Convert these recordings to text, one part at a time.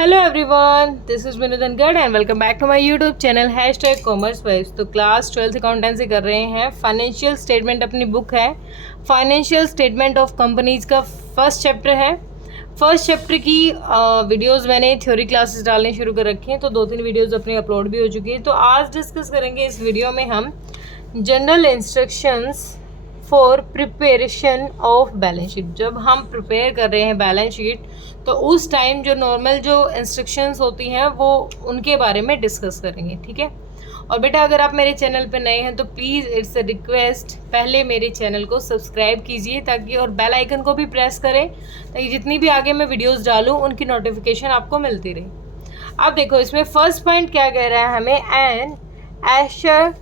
Hello everyone, this is Vinod Dhankhar and welcome back to my YouTube channel commerce wise. तो class 12th accountancy कर रहे हैं। Financial statement अपनी book है, financial statement of companies का first chapter है। First chapter की वीडियोस मैंने थ्योरी क्लासेस डालने शुरू कर रखी हैं, तो 2-3 वीडियोस अपनी अपलोड भी हो चुकी है। तो आज डिस्कस करेंगे इस वीडियो में हम general instructions for preparation of balance sheet. जब हम प्रिपेयर कर रहे हैं बैलेंस शीट तो उस टाइम जो नॉर्मल जो इंस्ट्रक्शंस होती हैं वो उनके बारे में डिस्कस करेंगे, ठीक है। और बेटा अगर आप मेरे चैनल पे नए हैं तो प्लीज़ इट्स अ रिक्वेस्ट, पहले मेरे चैनल को सब्सक्राइब कीजिए ताकि और बेल आइकन को भी प्रेस करें ताकि जितनी भी आगे मैं वीडियोस डालूँ उनकी नोटिफिकेशन आपको मिलती रहे। अब देखो इसमें फर्स्ट पॉइंट क्या कह रहा है हमें, an asset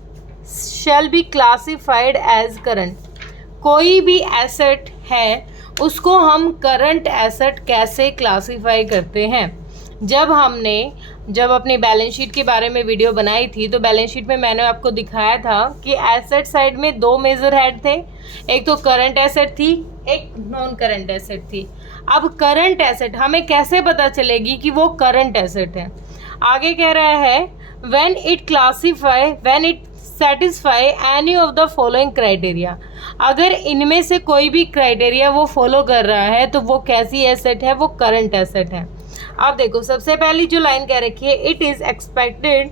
shall be classified as current. कोई भी एसेट है उसको हम करंट एसेट कैसे क्लासीफाई करते हैं। जब अपनी बैलेंस शीट के बारे में वीडियो बनाई थी तो बैलेंस शीट में मैंने आपको दिखाया था कि एसेट साइड में 2 मेजर हेड थे, एक तो करंट एसेट थी, एक नॉन करंट एसेट थी। अब करंट एसेट हमें कैसे पता चलेगी कि वो करंट एसेट है। आगे कह रहा है when it satisfy any of the following criteria. अगर इनमें से कोई भी क्राइटेरिया वो फॉलो कर रहा है तो वो कैसी एसेट है, वो करंट एसेट है। अब देखो सबसे पहली जो लाइन कह रखी है, it is expected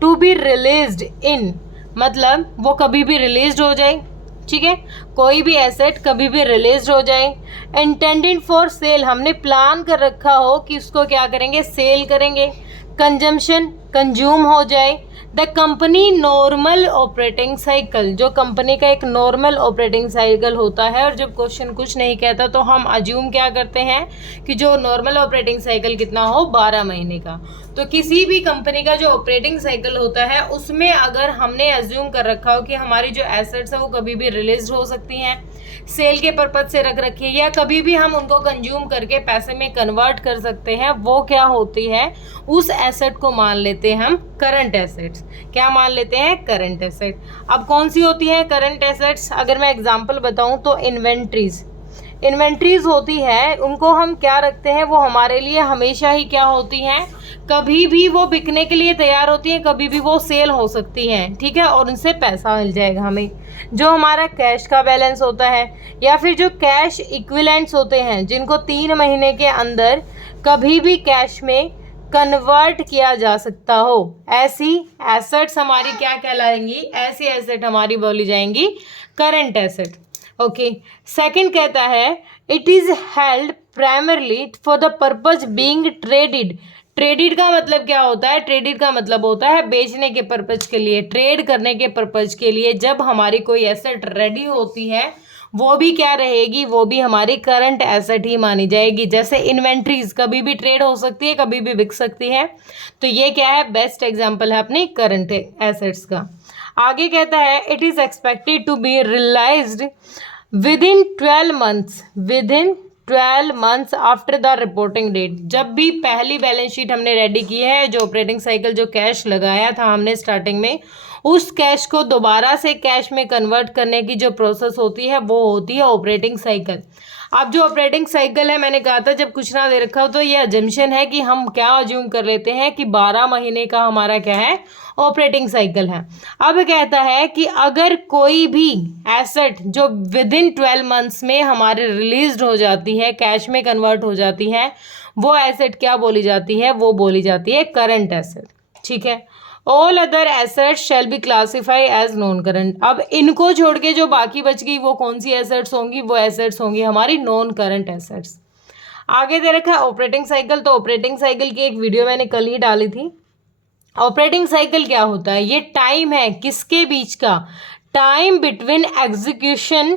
to be released in, मतलब वो कभी भी रिलीज हो जाए, ठीक है। कोई भी एसेट कभी भी रिलीज हो जाए। इंटेंडेड फॉर सेल, हमने प्लान कर रखा हो कि उसको क्या करेंगे, सेल करेंगे। कंजम्पशन, कंज्यूम हो जाए। The company normal operating cycle, जो कंपनी का एक नॉर्मल ऑपरेटिंग साइकिल होता है। और जब क्वेश्चन कुछ नहीं कहता तो हम अज्यूम क्या करते हैं कि जो नॉर्मल ऑपरेटिंग साइकिल कितना हो, 12 महीने का। तो किसी भी कंपनी का जो ऑपरेटिंग साइकिल होता है उसमें अगर हमने अज्यूम कर रखा हो कि हमारी जो एसेट्स है वो कभी भी रिलीज हो सकती हैं, सेल के पर्पज से रख रखी है, या कभी भी हम उनको कंज्यूम करके पैसे में कन्वर्ट कर सकते हैं, वो क्या होती है, उस एसेट को मान लेते हैं हम करंट एसेट्स। क्या मान लेते हैं, करंट एसेट। अब कौन सी होती है करंट एसेट्स, अगर मैं एग्जांपल बताऊं तो इन्वेंट्रीज होती है, उनको हम क्या रखते हैं, वो हमारे लिए हमेशा ही क्या होती हैं, कभी भी वो बिकने के लिए तैयार होती हैं, कभी भी वो सेल हो सकती हैं, ठीक है, और उनसे पैसा मिल जाएगा हमें। जो हमारा कैश का बैलेंस होता है या फिर जो कैश इक्विवेलेंट्स होते हैं जिनको 3 महीने के अंदर कभी भी कैश में कन्वर्ट किया जा सकता हो, ऐसी एसेट्स हमारी क्या कहलाएंगी, ऐसी एसेट हमारी बोली जाएंगी करंट एसेट। ओके, सेकंड कहता है it is held primarily for the purpose being traded. Traded का मतलब क्या होता है, ट्रेडेड का मतलब होता है बेचने के पर्पज के लिए, ट्रेड करने के पर्पज के लिए। जब हमारी कोई एसेट रेडी होती है वो भी क्या रहेगी, वो भी हमारी करंट एसेट ही मानी जाएगी। जैसे इन्वेंट्रीज कभी भी ट्रेड हो सकती है, कभी भी बिक सकती है, तो ये क्या है, बेस्ट एग्जांपल है अपनी करंट एसेट्स का। आगे कहता है it is expected to be realised within 12 months after the reporting date. जब भी पहली बैलेंस शीट हमने रेडी की है, जो ऑपरेटिंग साइकिल, जो कैश लगाया था हमने स्टार्टिंग में, उस कैश को दोबारा से कैश में कन्वर्ट करने की जो प्रोसेस होती है वो होती है ऑपरेटिंग साइकिल। अब जो ऑपरेटिंग साइकिल है, मैंने कहा था जब कुछ ना दे रखा हो तो ये अजम्पशन है कि हम क्या अज्यूम कर लेते हैं कि 12 महीने का हमारा क्या है, ऑपरेटिंग साइकिल है। अब कहता है कि अगर कोई भी एसेट जो विदिन 12 मंथ्स में हमारे रिलीज हो जाती है, कैश में कन्वर्ट हो जाती है, वो एसेट क्या बोली जाती है, वो बोली जाती है करंट एसेट, ठीक है। All other assets shall be classify as non current. अब इनको छोड़ के जो बाकी बच गई वो कौन सी एसेट्स होंगी, वो एसेट्स होंगी हमारी नॉन करंट एसेट्स। आगे दे रखा है ऑपरेटिंग साइकिल। तो ऑपरेटिंग साइकिल की एक वीडियो मैंने कल ही डाली थी। ऑपरेटिंग साइकिल क्या होता है, ये टाइम है किसके बीच का, time between execution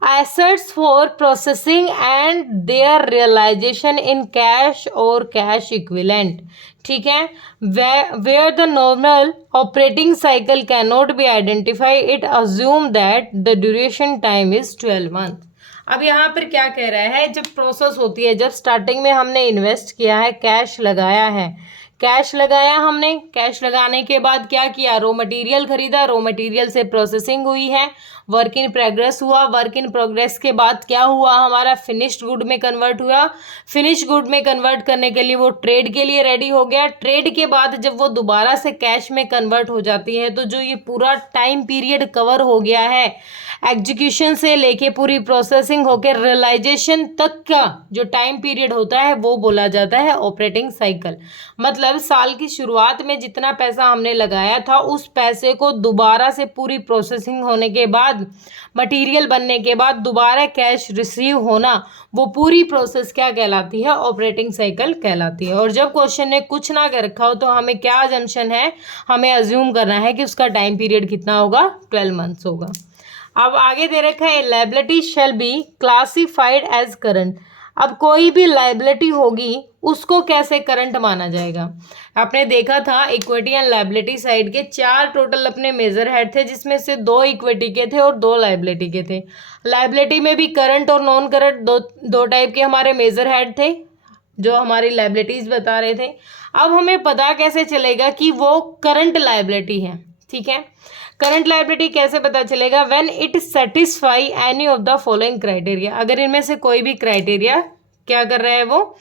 assets for processing and their realization in cash or cash equivalent, ठीक है। where the normal operating cycle cannot be identified, it assume that the duration time is 12 months। अब यहाँ पर क्या कह रहा है, जब प्रोसेस होती है, जब स्टार्टिंग में हमने इन्वेस्ट किया है, कैश लगाया है, कैश लगाया हमने, कैश लगाने के बाद क्या किया, रॉ मटेरियल खरीदा, रॉ मटेरियल से प्रोसेसिंग हुई है, वर्क इन प्रोग्रेस हुआ, वर्क इन प्रोग्रेस के बाद क्या हुआ, हमारा फिनिश्ड गुड में कन्वर्ट हुआ, फिनिश गुड में कन्वर्ट करने के लिए वो ट्रेड के लिए रेडी हो गया, ट्रेड के बाद जब वो दोबारा से कैश में कन्वर्ट हो जाती है तो जो ये पूरा टाइम पीरियड कवर हो गया है एग्जीक्यूशन से लेके पूरी प्रोसेसिंग होकर रियलाइजेशन तक का जो टाइम पीरियड होता है वो बोला जाता है ऑपरेटिंग साइकिल। मतलब साल की शुरुआत में जितना पैसा हमने लगाया था उस पैसे को दोबारा से पूरी प्रोसेसिंग होने के बाद, मटेरियल बनने के बाद दोबारा कैश रिसीव होना, वो पूरी प्रोसेस क्या कहलाती है, ऑपरेटिंग साइकिल कहलाती है। और जब क्वेश्चन ने कुछ ना कर रखा हो तो हमें क्या अजम्पशन है, हमें अज्यूम करना है कि उसका टाइम पीरियड कितना होगा, 12 मंथ्स होगा। अब आगे दे रखा है liability shall be classified as current. अब कोई भी लायबिलिटी होगी उसको कैसे करंट माना जाएगा। आपने देखा था इक्विटी एंड लायबिलिटी साइड के 4 टोटल अपने मेजर हेड थे, जिसमें से 2 इक्विटी के थे और 2 लायबिलिटी के थे। लायबिलिटी में भी करंट और नॉन करंट दो टाइप के हमारे मेजर हेड थे जो हमारी लायबिलिटीज बता रहे थे। अब हमें पता कैसे चलेगा कि वो करंट लायबिलिटी है, ठीक है। करंट लायबिलिटी कैसे पता चलेगा, when it satisfy any of the following criteria. अगर इनमें से कोई भी क्राइटेरिया क्या कर रहा है, वो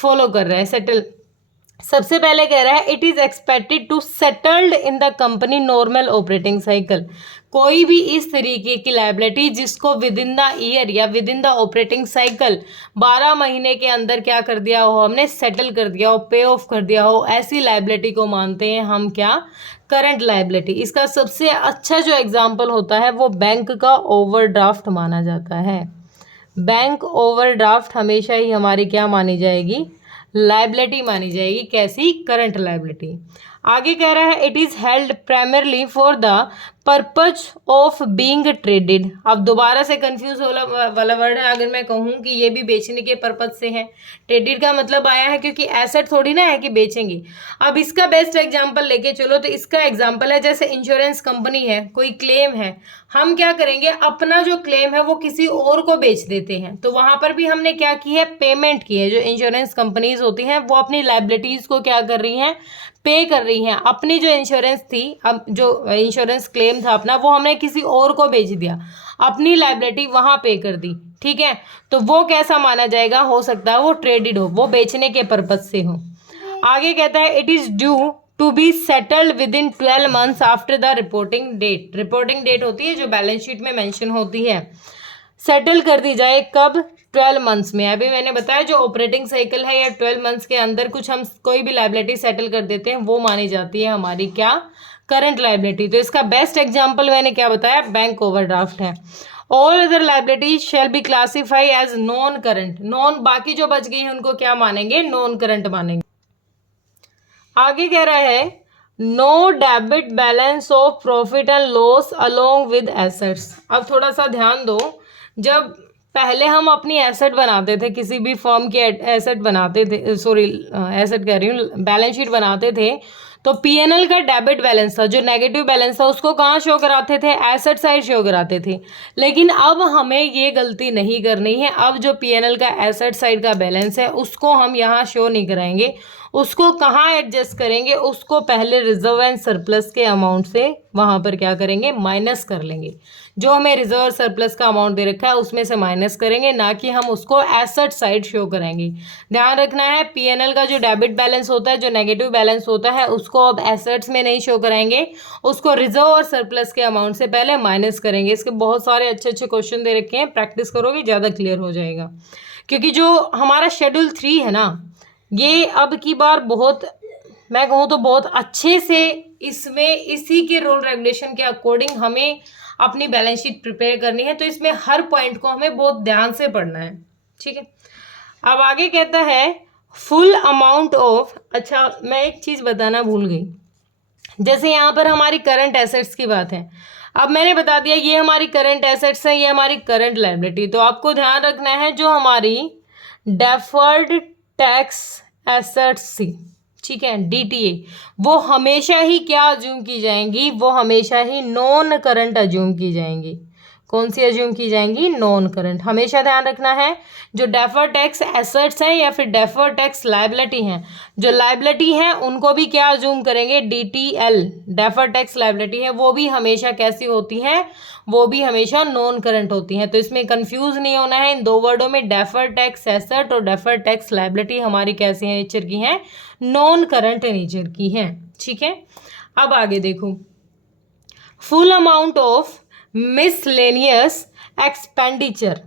फॉलो कर रहा है, सेटल। सबसे पहले कह रहा है it is expected to settled in the company normal operating cycle. कोई भी इस तरीके की लायबिलिटी जिसको विद इन द ईयर या within the operating cycle 12 महीने के अंदर क्या कर दिया हो, हमने सेटल कर दिया हो, पे ऑफ कर दिया हो, ऐसी लायबिलिटी को मानते हैं हम क्या, करंट लायबिलिटी। इसका सबसे अच्छा जो एग्जाम्पल होता है वो बैंक का ओवरड्राफ्ट माना जाता है। बैंक ओवरड्राफ्ट हमेशा ही हमारी क्या मानी जाएगी, लायबिलिटी मानी जाएगी। कैसी, करंट लायबिलिटी। आगे कह रहा है it is held primarily for the purpose of being traded. अब दोबारा से कंफ्यूज वाला वर्ड है, अगर मैं कहूँ कि ये भी बेचने के पर्पज से है। ट्रेडेड का मतलब आया है क्योंकि एसेट थोड़ी ना है कि बेचेंगे। अब इसका बेस्ट एग्जांपल लेके चलो तो इसका एग्जांपल है जैसे इंश्योरेंस कंपनी है, कोई क्लेम है, हम क्या करेंगे, अपना जो क्लेम है वो किसी और को बेच देते हैं, तो वहां पर भी हमने क्या की है, पेमेंट की है। जो इंश्योरेंस कंपनीज होती हैं वो अपनी लायबिलिटीज को क्या कर रही हैं, पे कर रही हैं। अपनी जो इंश्योरेंस थी, अब जो इंश्योरेंस क्लेम था अपना, वो हमने किसी और को बेच दिया, अपनी लायबिलिटी वहां पे कर दी, ठीक है। तो वो कैसा माना जाएगा, हो सकता है वो ट्रेडेड हो, वो बेचने के पर्पज से हो। आगे कहता है it is due to be settled within 12 months after the reporting date. Reporting date होती है जो बैलेंस शीट में मेंशन होती है, सेटल कर दी जाए कब, 12 मंथ्स में। अभी मैंने बताया जो ऑपरेटिंग साइकिल है या 12 मंथ्स के अंदर कुछ हम कोई भी लायबिलिटी सेटल कर देते हैं वो मानी जाती है हमारी क्या, करंट लायबिलिटी। तो इसका बेस्ट एग्जांपल मैंने क्या बताया, बैंक ओवरड्राफ्ट है। All other liabilities shall be classify as non current. Non, बाकी जो बच गई है उनको क्या मानेंगे, नॉन करंट मानेंगे। आगे कह रहा है no debit balance of profit and loss along with assets. अब थोड़ा सा ध्यान दो, जब पहले हम अपनी एसेट बनाते थे, किसी भी फर्म की एसेट बनाते थे, सॉरी एसेट कह रही हूँ, बैलेंस शीट बनाते थे, तो पीएनएल का डेबिट बैलेंस था, जो नेगेटिव बैलेंस था उसको कहाँ शो कराते थे, एसेट साइड शो कराते थे। लेकिन अब हमें ये गलती नहीं करनी है। अब जो पीएनएल का एसेट साइड का बैलेंस है उसको हम यहाँ शो नहीं कराएंगे, उसको कहाँ एडजस्ट करेंगे, उसको पहले रिजर्व एंड सरप्लस के अमाउंट से वहाँ पर क्या करेंगे, माइनस कर लेंगे। जो हमें रिजर्व सरप्लस का अमाउंट दे रखा है उसमें से माइनस करेंगे, ना कि हम उसको एसेट साइड शो करेंगे। ध्यान रखना है पीएनएल का जो डेबिट बैलेंस होता है, जो नेगेटिव बैलेंस होता है, उसको अब एसेट्स में नहीं शो कराएंगे, उसको रिजर्व और सरप्लस के अमाउंट से पहले माइनस करेंगे। इसके बहुत सारे अच्छे अच्छे क्वेश्चन दे रखे हैं, प्रैक्टिस करोगे ज़्यादा क्लियर हो जाएगा। क्योंकि जो हमारा शेड्यूल 3 है ना, ये अब की बार बहुत, मैं कहूँ तो बहुत अच्छे से इसमें इसी के रूल रेगुलेशन के अकॉर्डिंग हमें अपनी बैलेंस शीट प्रिपेयर करनी है। तो इसमें हर पॉइंट को हमें बहुत ध्यान से पढ़ना है, ठीक है। अब आगे कहता है फुल अमाउंट ऑफ, अच्छा मैं एक चीज़ बताना भूल गई, जैसे यहाँ पर हमारी करंट एसेट्स की बात है। अब मैंने बता दिया ये हमारी करंट एसेट्स है, ये हमारी करंट लायबिलिटी। तो आपको ध्यान रखना है जो हमारी डेफर्ड टैक्स एसेट्स थी, ठीक है, डीटीए, वो हमेशा ही क्या अज्यूम की जाएंगी, वो हमेशा ही नॉन करंट अज्यूम की जाएंगी। कौन सी अज्यूम की जाएंगी? Non current. हमेशा ध्यान रखना है जो डेफर्ड टैक्स एसेट्स हैं या फिर डेफर्ड टैक्स लायबिलिटी हैं, जो लायबिलिटी हैं उनको भी क्या अज्यूम करेंगे? DTL, डेफर्ड टैक्स लायबिलिटी है, वो भी हमेशा कैसी होती हैं? वो भी हमेशा नॉन करंट होती हैं। तो इसमें कंफ्यूज नहीं होना है इन दो वर्डों में, डेफर्ड टैक्स एसेट और डेफर्ड टैक्स लायबिलिटी हमारी कैसी नेचर की हैं? नॉन करंट नेचर की हैं। ठीक है, अब आगे देखो, full amount of miscellaneous expenditure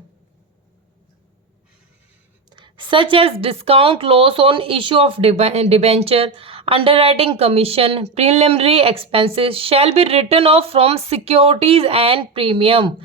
such as discount loss on issue of debenture, underwriting commission, preliminary expenses shall be written off from securities and premium।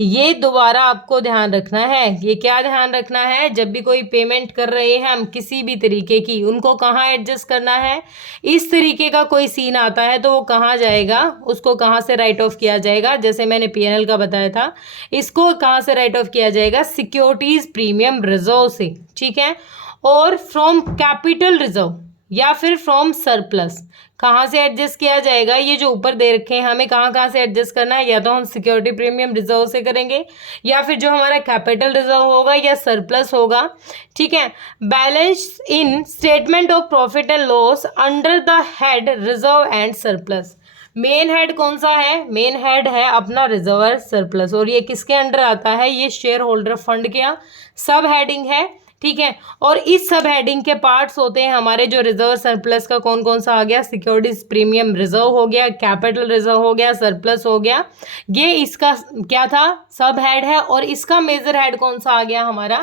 ये दोबारा आपको ध्यान रखना है। ये क्या ध्यान रखना है? जब भी कोई पेमेंट कर रहे हैं हम किसी भी तरीके की, उनको कहाँ एडजस्ट करना है? इस तरीके का कोई सीन आता है तो वो कहाँ जाएगा? उसको कहाँ से राइट ऑफ किया जाएगा? जैसे मैंने PNL का बताया था, इसको कहाँ से राइट ऑफ किया जाएगा? सिक्योरिटीज प्रीमियम रिजर्व से। ठीक है, और फ्रॉम कैपिटल रिजर्व या फिर फ्रॉम सरप्लस कहाँ से एडजस्ट किया जाएगा? ये जो ऊपर दे रखे हैं हमें कहाँ से एडजस्ट करना है? या तो हम सिक्योरिटी प्रीमियम रिजर्व से करेंगे या फिर जो हमारा कैपिटल रिजर्व होगा या सरप्लस होगा। ठीक है, balance in statement of profit and loss under the head reserve and surplus. Main head कौन सा है? मेन हेड है अपना रिजर्व सरप्लस, और ये किसके अंडर आता है? ये शेयर होल्डर फंड का सब हेडिंग है। ठीक है, और इस सब हेडिंग के पार्ट्स होते हैं हमारे जो रिजर्व सरप्लस का कौन कौन सा आ गया? सिक्योरिटीज प्रीमियम रिजर्व हो गया, कैपिटल रिजर्व हो गया, सरप्लस हो गया। ये इसका क्या था? सब हेड है। और इसका मेजर हेड कौन सा आ गया हमारा?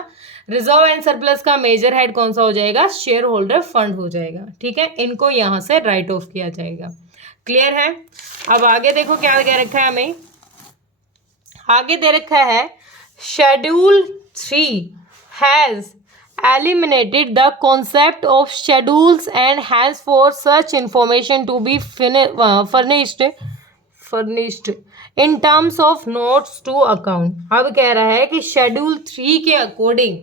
रिजर्व एंड सरप्लस का मेजर हेड कौन सा हो जाएगा? शेयर होल्डर फंड हो जाएगा। ठीक है, इनको यहां से राइट ऑफ किया जाएगा। क्लियर है? अब आगे देखो क्या कह रखा है हमें। आगे दे रखा है schedule 3 has eliminated the concept of schedules and henceforth such information to be furnished in terms of notes to account। अब कह रहा है कि शेड्यूल 3 के अकॉर्डिंग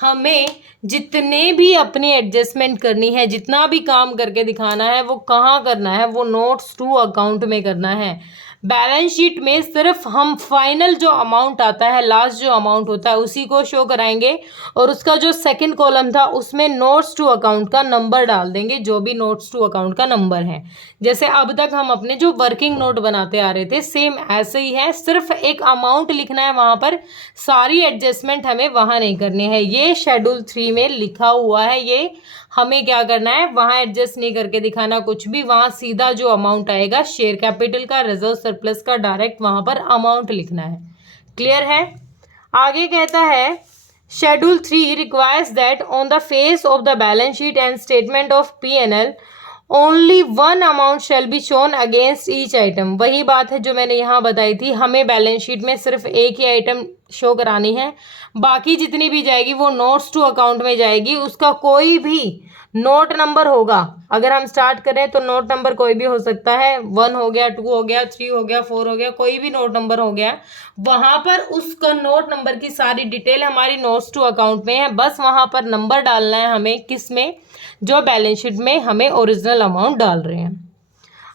हमें जितने भी अपनी एडजस्टमेंट करनी है, जितना भी काम करके दिखाना है, वो कहाँ करना है? वो नोट्स टू अकाउंट में करना है। बैलेंस शीट में सिर्फ हम फाइनल जो अमाउंट आता है, लास्ट जो अमाउंट होता है, उसी को शो कराएंगे, और उसका जो सेकंड कॉलम था उसमें नोट्स टू अकाउंट का नंबर डाल देंगे, जो भी नोट्स टू अकाउंट का नंबर है। जैसे अब तक हम अपने जो वर्किंग नोट बनाते आ रहे थे, सेम ऐसे ही है, सिर्फ एक अमाउंट लिखना है वहाँ पर, सारी एडजस्टमेंट हमें वहाँ नहीं करनी है। ये शेड्यूल 3 में लिखा हुआ है, ये हमें क्या करना है? वहाँ एडजस्ट नहीं करके दिखाना कुछ भी, वहाँ सीधा जो अमाउंट आएगा शेयर कैपिटल का, रिजर्व सरप्लस का, डायरेक्ट वहाँ पर अमाउंट लिखना है। क्लियर है? आगे कहता है schedule 3 requires that on the face of the balance sheet and statement of PNL only one amount shall be shown against each item. वही बात है जो मैंने यहाँ बताई थी, हमें बैलेंस शीट में सिर्फ एक ही आइटम शो करानी है, बाकी जितनी भी जाएगी वो नोट्स टू अकाउंट में जाएगी। उसका कोई भी नोट नंबर होगा, अगर हम स्टार्ट करें तो नोट नंबर कोई भी हो सकता है, 1 हो गया, 2 हो गया, 3 हो गया, 4 हो गया, कोई भी नोट नंबर हो गया, वहाँ पर उसका नोट नंबर की सारी डिटेल हमारी नोट्स टू अकाउंट में है। बस वहाँ पर नंबर डालना है हमें, किस में? जो बैलेंस शीट में हमें ओरिजिनल अमाउंट डाल रहे हैं।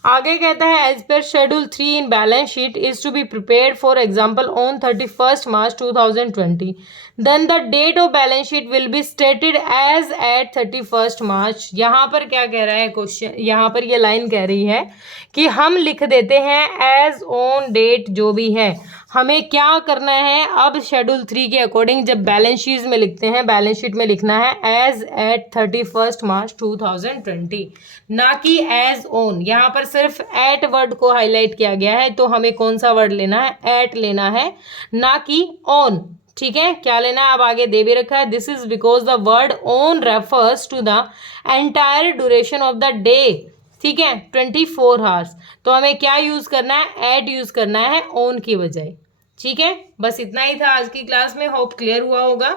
आगे कहता है एज पर schedule 3 in balance sheet is to be prepared for example on 31 March 2020, then the date of balance sheet will be stated as at 31 March. यहाँ पर क्या कह रहा है क्वेश्चन? यहाँ पर ये लाइन कह रही है कि हम लिख देते हैं एज ऑन डेट, जो भी है हमें क्या करना है अब शेड्यूल 3 के अकॉर्डिंग जब बैलेंस शीट में लिखते हैं, बैलेंस शीट में लिखना है एज एट 31 मार्च 2020, ना कि एज ऑन। यहाँ पर सिर्फ एट वर्ड को हाईलाइट किया गया है, तो हमें कौन सा वर्ड लेना है? एट लेना है, ना कि ऑन। ठीक है, क्या लेना है? अब आगे दे भी रखा है this is because the word on refers to the entire duration of the day. ठीक है, 24 आवर्स, तो हमें क्या यूज करना है? एट यूज करना है ऑन की बजाय। ठीक है, बस इतना ही था आज की क्लास में। होप क्लियर हुआ होगा।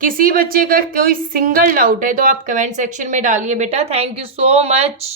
किसी बच्चे का कोई सिंगल डाउट है तो आप कमेंट सेक्शन में डालिए बेटा। Thank you so much.